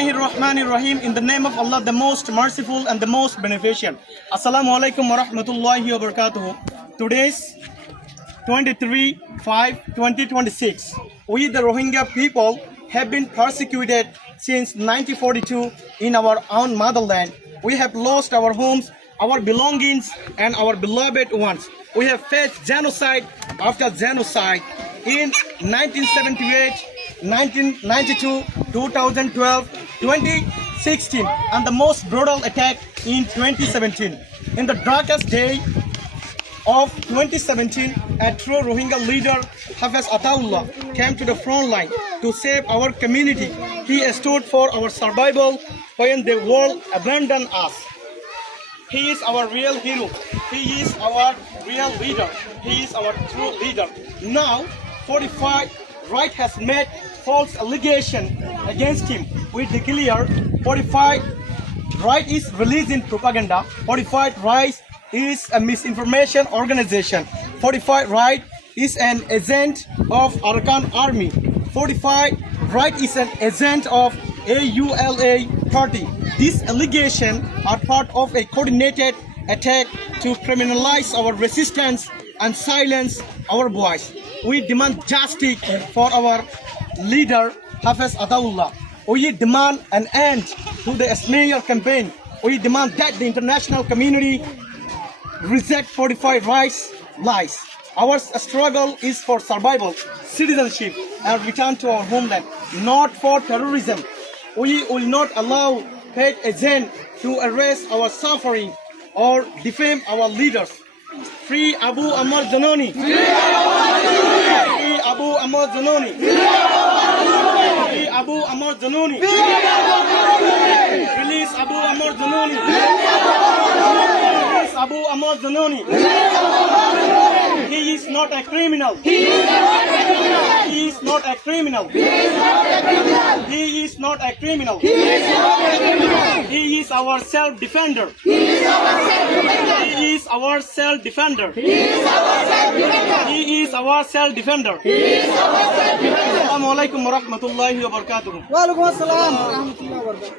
Bismillahirrahmanirrahim. In the name of Allah, the most merciful and the most beneficial. Assalamu alaikum wa rahmatullahi wa barakatuh. Today's 23/5/2026. We, the Rohingya people, have been persecuted since 1942 in our own motherland. We have lost our homes, our belongings, and our beloved ones. We have faced genocide after genocide in 1978, 1992, 2012, 2016, and the most brutal attack in 2017. In the darkest day of 2017, a true Rohingya leader, Hafiz Ataullah, came to the front line to save our community. He stood for our survival when the world abandoned us. He is our real hero. He is our real leader. He is our true leader. Now, 45 right has made false allegation against him. We declare 45 right is releasing propaganda. 45 right is a misinformation organization. 45 right is an agent of Arakan Army. 45 right is an agent of AULA party. These allegations are part of a coordinated attack to criminalize our resistance and silence our voice. We demand justice for our leader, Hafiz Ataullah. We demand an end to the smear campaign. We demand that the international community reject 45 rights lies. Our struggle is for survival, citizenship, and return to our homeland, not for terrorism. We will not allow hate agents to erase our suffering or defame our leaders. Free Abu Ammar Zanoni. Free Abu Ammar Zanoni. Free Abu Ammar Zanoni. Release Abu Ammar Zanoni. Release Abu Ammar Zanoni. He is not a criminal. He is not a criminal. He is not a criminal. He is our self-defender. He is our self-defender. He is our self-defender. Assalamu alaikum wa rahmatullahi wa barakatuh. Wa alaikum assalam wa rahmatullahi wa barakatuh.